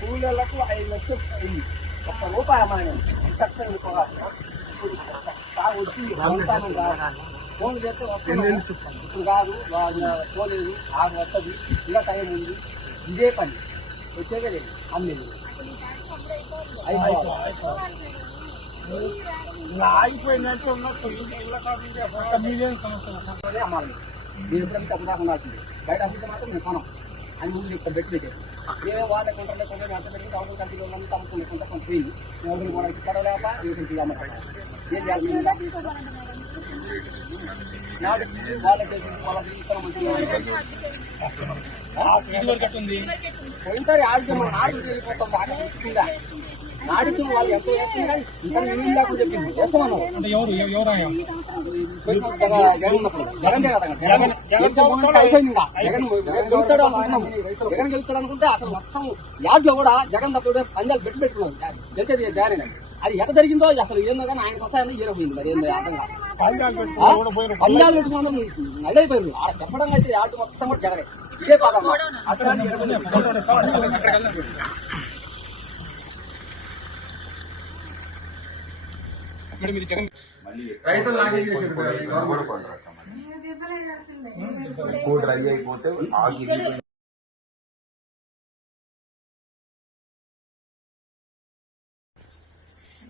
కూలీలకు 5 లక్షలు అయింది. ఒక్క రూపాయి అమ్మాయి చక్కని ఫోన్ చేస్తే వస్తున్నాను ఇప్పుడు కాదు పోలేదు 6 వస్తుంది ఇంకా టైం ఉంది. ఇదే పని వచ్చేదే లేదు అమ్మేది ఆగిపోయినట్టు అమ్మాలి. దీని ఎప్పుడైతే తప్పుదాకుండాల్సింది బయట అమ్మితే మాత్రం నేను కొనం అని ముందు ఇక్కడ పెట్టి పెట్టారు. నేను వాళ్ళ కొంటారు లేకుండా అంత పెట్టి గవర్నమెంట్ కంపెనీలో తమ్ముకుని కొంత కొంత పోయింది. ఎవరికి కూడా పడలేక వీటికి అమ్మకాలి ఏం చేయాలి వాళ్ళకి పోయింటారు ఆడితే మన నాడు వెళ్ళిపోతాం ఆడిస్తుందా నాడికి వాళ్ళు ఎంత వేస్తుంది కానీ ఇంకా నీళ్ళు లేకుండా చెప్పింది వేస్తామన్నారు. జగన్ ఉన్నప్పుడు జగన్ అయిపోయింది. జగన్ గెలుస్తాడు అనుకున్నాము. జగన్ గెలుస్తాడు అనుకుంటే అసలు మొత్తం యాడ్లో కూడా జగన్ తప్పుడు పందాలు పెట్టుకున్నారు. గెలిచేది దారి అది ఎంత జరిగిందో అసలు ఏందో కానీ ఆయన కొత్త ఈరపోయింది. మరి ఏందో అర్థం కాదు. పందాలు పెట్టుకున్నాం నల్లైపోయింది. ఆ చెప్పడం అయితే యాడ్ మొత్తం కూడా జగన్ ఇదే పాదం రైతులు డ్రై అయిపోతే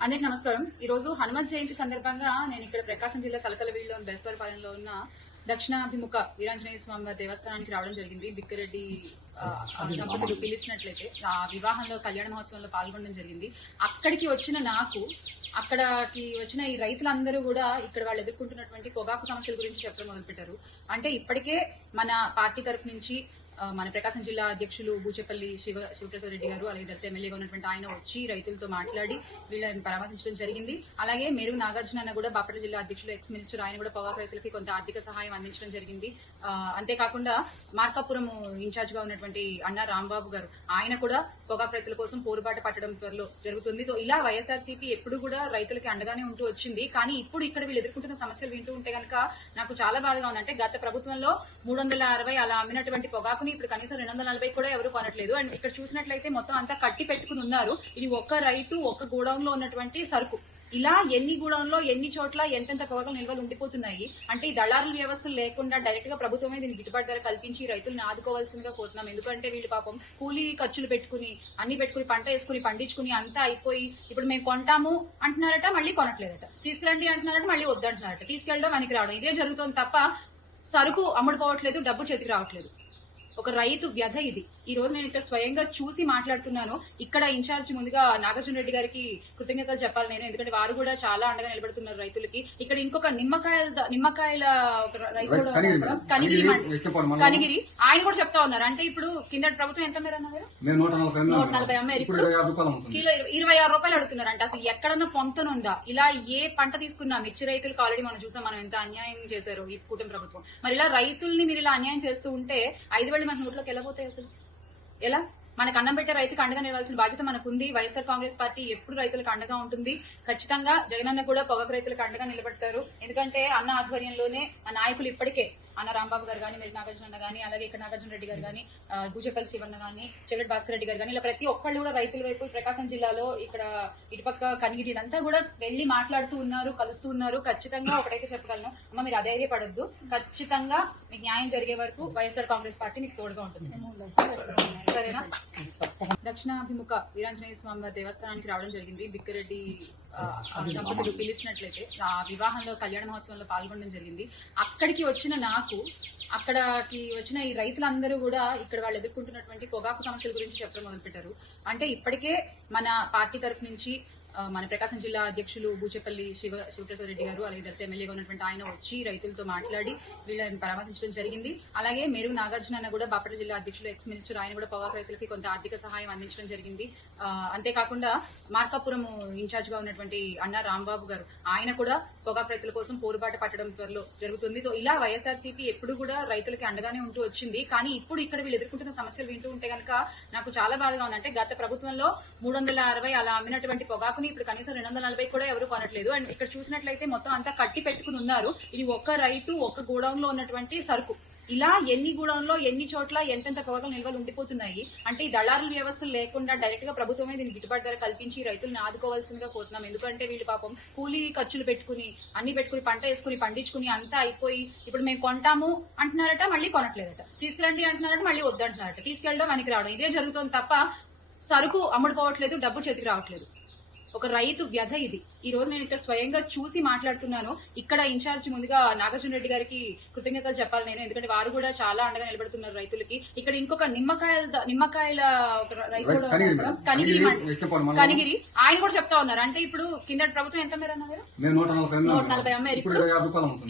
అందరికి నమస్కారం. ఈ రోజు హనుమత్ జయంతి సందర్భంగా నేను ఇక్కడ ప్రకాశం జిల్లా సలకలవీడులో బేస్తవారిపాలెంలో ఉన్న దక్షిణాభిముఖ వీరాంజనేయ స్వామి దేవస్థానానికి రావడం జరిగింది. బిక్కిరెడ్డి దంపతులు పిలిచినట్లయితే ఆ వివాహంలో కళ్యాణ మహోత్సవంలో పాల్గొనడం జరిగింది. అక్కడికి వచ్చిన నాకు అక్కడికి వచ్చిన ఈ రైతులందరూ కూడా ఇక్కడ వాళ్ళు ఎదుర్కొంటున్నటువంటి పొగాకు సమస్యల గురించి చెప్పడం మొదలుపెట్టారు. అంటే ఇప్పటికే మన పార్టీ తరఫు నుంచి మన ప్రకాశం జిల్లా అధ్యక్షులు బూచేపల్లి శివప్రసాద్ రెడ్డి గారు అలాగే దర్శి ఎమ్మెల్యేగా ఉన్నటువంటి ఆయన వచ్చి రైతులతో మాట్లాడి వీళ్ళని పరామర్శించడం జరిగింది. అలాగే మెరుగు నాగార్జున అన్న కూడా బాపట్ల జిల్లా అధ్యక్షులు ఎక్స్ మినిస్టర్ ఆయన కూడా పొగాకు రైతులకి కొంత ఆర్థిక సహాయం అందించడం జరిగింది. అంతేకాకుండా మార్కాపురం ఇన్ఛార్జ్ గా ఉన్నటువంటి అన్న రాంబాబు గారు ఆయన కూడా పొగాకు రైతుల కోసం పోరుబాట పట్టడం త్వరలో జరుగుతుంది. సో ఇలా వైఎస్ఆర్సీపీ ఎప్పుడు కూడా రైతులకి అండగానే ఉంటూ వచ్చింది. కానీ ఇప్పుడు ఇక్కడ వీళ్ళు ఎదుర్కొంటున్న సమస్యలు వింటూ ఉంటే కనుక నాకు చాలా బాధగా ఉందంటే గత ప్రభుత్వంలో 360 అలా అమ్మినటువంటి పొగాకు ఇప్పుడు కనీసం 240 కూడా ఎవరు కొనట్లేదు. అండ్ ఇక్కడ చూసినట్లయితే మొత్తం అంతా కట్టి పెట్టుకుని ఉన్నారు. ఇది ఒక్క రైతు ఒక్క గోడౌన్ లో ఉన్నటువంటి సరుకు. ఇలా ఎన్ని గూడౌన్లో ఎన్ని చోట్ల ఎంతెంత పొగాకు నిల్వలు ఉండిపోతున్నాయి. అంటే ఈ దళారుల వ్యవస్థలు లేకుండా డైరెక్ట్ గా ప్రభుత్వమే దీన్ని గిట్టుబాటు ధర కల్పించి రైతులను ఆదుకోవాల్సిందిగా కోరుతున్నాం. ఎందుకంటే వీళ్ళు పాపం కూలీ ఖర్చులు పెట్టుకుని అన్ని పెట్టుకుని పంట వేసుకుని పండించుకుని అంతా అయిపోయి ఇప్పుడు మేము కొంటాము అంటున్నారట, మళ్ళీ కొనట్లేదట. తీసుకురండి అంటున్నారట, మళ్ళీ వద్దంటున్నారట. తీసుకెళ్ళడం వెనక్కి రావడం ఇదే జరుగుతుంది తప్ప సరుకు అమ్ముడుపోవట్లేదు, డబ్బు చేతికి రావట్లేదు. ఒక రైతు వ్యధ ఇది. ఈ రోజు నేను ఇక్కడ స్వయంగా చూసి మాట్లాడుతున్నాను. ఇక్కడ ఇన్ఛార్జ్ ముందుగా నాగార్జున రెడ్డి గారికి కృతజ్ఞతలు చెప్పాలి నేను, ఎందుకంటే వారు కూడా చాలా అండగా నిలబడుతున్నారు రైతులకి. ఇక్కడ ఇంకొక నిమ్మకాయల రైతు కనిగిరి ఆయన కూడా చెప్తా ఉన్నారు. అంటే ఇప్పుడు కింద ప్రభుత్వం ఎంత మీరు అన్నారు 140 అమ్మారు, ఇప్పుడు కిలో 26 రూపాయలు అడుగుతున్నారు. అంటే అసలు ఎక్కడన్నా పొంతనుందా? ఇలా ఏ పంట తీసుకున్నా మిర్చి రైతులకు ఆల్రెడీ మనం చూసాం మనం ఎంత అన్యాయం చేశారు ఈ కూటమి ప్రభుత్వం. మరి ఇలా రైతుల్ని మీరు ఇలా అన్యాయం చేస్తూ ఉంటే 5 వేలు మన నోట్లోకి ఎలా పోతాయి? అసలు ఎలా? మనకు అన్నం పెట్టే రైతుకు అండగా నిలవాల్సిన బాధ్యత మనకుంది. వైఎస్ఆర్ కాంగ్రెస్ పార్టీ ఎప్పుడు రైతులకు అండగా ఉంటుంది. ఖచ్చితంగా జగనన్న కూడా పొగాకు రైతులకు అండగా నిలబడతారు. ఎందుకంటే అన్న ఆధ్వర్యంలోనే ఆ నాయకులు ఇప్పటికే అన్న రాంబాబు గారు కానీ, మెరుగు నాగార్జున అన్న కానీ, అలాగే ఇక్కడ నాగార్జున రెడ్డి గారు కానీ, బూచేపల్లి శివన్న కానీ, చెగట్ భాస్కర్ రెడ్డి గారు కానీ, ఇలా ప్రతి ఒక్కళ్ళు కూడా రైతుల వైపు ప్రకాశం జిల్లాలో ఇక్కడ ఇటుపక్క కనిగిరి ఇదంతా కూడా వెళ్లి మాట్లాడుతూ ఉన్నారు, కలుస్తూ ఉన్నారు. ఖచ్చితంగా ఒకటైతే చెప్పగలను, అమ్మ మీరు అధైర్యపడొద్దు. ఖచ్చితంగా మీకు న్యాయం జరిగే వరకు వైఎస్ఆర్ కాంగ్రెస్ పార్టీ మీకు తోడుగా ఉంటుంది. సరేనా? దక్షిణాభిముఖ వీరాంజనేయ స్వామి దేవస్థానానికి రావడం జరిగింది. బిక్కిరెడ్డి దంపతులు పిలిచినట్లయితే ఆ వివాహంలో కళ్యాణ మహోత్సవంలో పాల్గొనడం జరిగింది. అక్కడికి వచ్చిన నాకు అక్కడికి వచ్చిన ఈ రైతులందరూ కూడా ఇక్కడ వాళ్ళు ఎదుర్కొంటున్నటువంటి పొగాకు సమస్యల గురించి చెప్పడం మొదలుపెట్టారు. అంటే ఇప్పటికే మన పార్టీ తరఫు నుంచి మన ప్రకాశం జిల్లా అధ్యక్షులు బూచేపల్లి శివప్రసాద్ రెడ్డి గారు అలాగే దర్శి ఎమ్మెల్యేగా ఉన్నటువంటి ఆయన వచ్చి రైతులతో మాట్లాడి వీళ్ళని పరామర్శించడం జరిగింది. అలాగే మెరుగు నాగార్జున అన్న కూడా బాపట్ల జిల్లా అధ్యక్షులు ఎక్స్ మినిస్టర్ ఆయన కూడా పొగాకు రైతులకి కొంత ఆర్థిక సహాయం అందించడం జరిగింది. అంతేకాకుండా మార్కాపురం ఇన్ఛార్జ్ గా ఉన్నటువంటి అన్న రాంబాబు గారు ఆయన కూడా పొగాకు రైతుల కోసం పోరుబాట పట్టడం త్వరలో జరుగుతుంది. సో ఇలా వైఎస్ఆర్సీపీ ఎప్పుడు కూడా రైతులకి అండగానే ఉంటూ వచ్చింది. కానీ ఇప్పుడు ఇక్కడ వీళ్ళు ఎదుర్కొంటున్న సమస్యలు వింటూ ఉంటే కనుక నాకు చాలా బాధగా ఉందంటే గత ప్రభుత్వంలో 360 అలా అమ్మినటువంటి పొగాకుని కొనుక్కొని ఇప్పుడు కనీసం 240 కూడా ఎవరు కొనట్లేదు. అండ్ ఇక్కడ చూసినట్లయితే మొత్తం అంతా కట్టి పెట్టుకుని ఉన్నారు. ఇది ఒక్క రైతు ఒక్క గోడౌన్ లో ఉన్నటువంటి సరుకు. ఇలా ఎన్ని గూడెంలో ఎన్ని చోట్ల ఎంతెంత కూరగాయల నిల్వలు ఉండిపోతున్నాయి అంటే ఈ దళారుల వ్యవస్థలు లేకుండా డైరెక్ట్ గా ప్రభుత్వమే దీనికి గిట్టుబాటు ధర కల్పించి రైతులను ఆదుకోవాల్సిందిగా కోరుతున్నాం. ఎందుకంటే వీళ్ళు పాపం కూలీ ఖర్చులు పెట్టుకుని అన్ని పెట్టుకుని పంట వేసుకుని పండించుకుని అంతా అయిపోయి ఇప్పుడు మేము కొంటాము అంటున్నారట, మళ్ళీ కొనట్లేదట. తీసుకురండి అంటున్నారట, మళ్ళీ వద్దంటున్నారట. తీసుకెళ్ళడం వెనక్కి రావడం ఇదే జరుగుతుంది తప్ప సరుకు అమ్ముడుపోవట్లేదు, డబ్బు చేతికి రావట్లేదు. ఒక రైతు వ్యధ ఇది. ఈ రోజు నేను ఇక్కడ స్వయంగా చూసి మాట్లాడుతున్నాను. ఇక్కడ ఇన్ఛార్జ్ ముందుగా నాగార్జున రెడ్డి గారికి కృతజ్ఞతలు చెప్పాలి నేను, ఎందుకంటే వారు కూడా చాలా అండగా నిలబడుతున్నారు రైతులకి. ఇక్కడ ఇంకొక నిమ్మకాయల ఒక రైతు కూడా ఉన్నారు, కనిగిరి. ఆయన కూడా చెప్తా ఉన్నారు అంటే ఇప్పుడు కింద ప్రభుత్వం ఎంత మేర అన్నారు, 140 అమ్మారు, ఇప్పుడు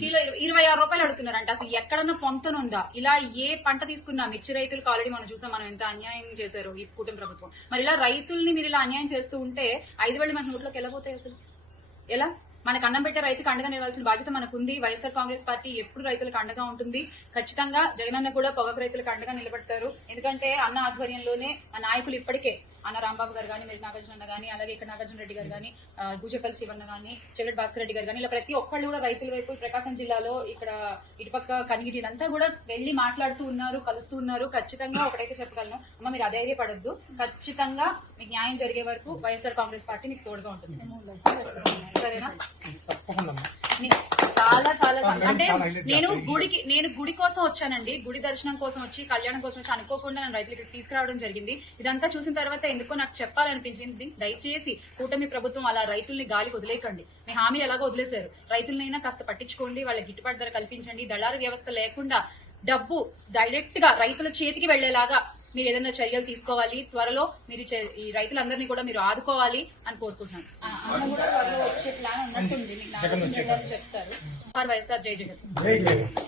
కిలో 26 రూపాయలు అడుగుతున్నారు అంటే అసలు ఎక్కడన్నా పొంతనుందా? ఇలా ఏ పంట తీసుకున్నా మిర్చి రైతులకు ఆల్రెడీ మనం చూసాం మనం ఎంత అన్యాయం చేశారు ఈ కూటమి ప్రభుత్వం. మరి ఇలా రైతుల్ని మీరు ఇలా అన్యాయం చేస్తూ ఉంటే 5 వేలు మన నోట్లోకి వెళ్ళబోతాయి. అసలు ఎలా? మనకు అన్నం పెట్టే రైతుకు అండగా నిలవాల్సిన బాధ్యత మనకుంది. వైఎస్ఆర్ కాంగ్రెస్ పార్టీ ఎప్పుడు రైతులకు అండగా ఉంటుంది. ఖచ్చితంగా జగనన్న కూడా పొగాకు రైతులకు అండగా నిలబడతారు. ఎందుకంటే అన్న ఆధ్వర్యంలోనే నాయకులు ఇప్పటికే అన్న రాంబాబు గారు కానీ, మీరు నాగార్జున అన్న కానీ, అలాగే ఇక్కడ నాగార్జున రెడ్డి గారు కానీ, భూజపల్లి శివన్న కానీ, చెగట్ భాస్కర్ రెడ్డి గారు కానీ, ఇలా ప్రతి ఒక్కళ్ళు కూడా రైతుల వైపు ప్రకాశం జిల్లాలో ఇక్కడ ఇటుపక్క కనిగిరి ఇదంతా కూడా వెళ్లి మాట్లాడుతూ ఉన్నారు, కలుస్తూ ఉన్నారు. ఖచ్చితంగా ఒకటైతే చెప్పగలను, అమ్మ మీరు అధైర్యపడొద్దు. ఖచ్చితంగా మీకు న్యాయం జరిగే వరకు వైఎస్ఆర్ కాంగ్రెస్ పార్టీ మీకు తోడుగా ఉంటుంది. సరేనా? చాలా చాలా అంటే నేను గుడి కోసం వచ్చానండి. గుడి దర్శనం కోసం వచ్చి, కళ్యాణం కోసం వచ్చి అనుకోకుండా నేను రైతులు ఇక్కడ తీసుకురావడం జరిగింది. ఇదంతా చూసిన తర్వాత ఎందుకో నాకు చెప్పాలనిపించింది, దయచేసి కూటమి ప్రభుత్వం అలా రైతుల్ని గాలికి వదిలేకండి. మీ హామీలు ఎలాగో వదిలేశారు. రైతులనైనా కాస్త పట్టించుకోండి, వాళ్ళకి గిట్టుబాటు ధర కల్పించండి. దళారు వ్యవస్థ లేకుండా డబ్బు డైరెక్ట్ గా రైతుల చేతికి వెళ్లేలాగా మీరు ఏదైనా చర్యలు తీసుకోవాలి. త్వరలో మీరు ఈ రైతులందరినీ కూడా మీరు ఆదుకోవాలి అని కోరుకుంటున్నాను. అన్న కూడా త్వరలో వచ్చే ప్లాన్ ఉన్నట్టుంది. మీకు నాగార్జున రెడ్డి గారు చెప్తారు. వైఎస్ఆర్ జై జగన్.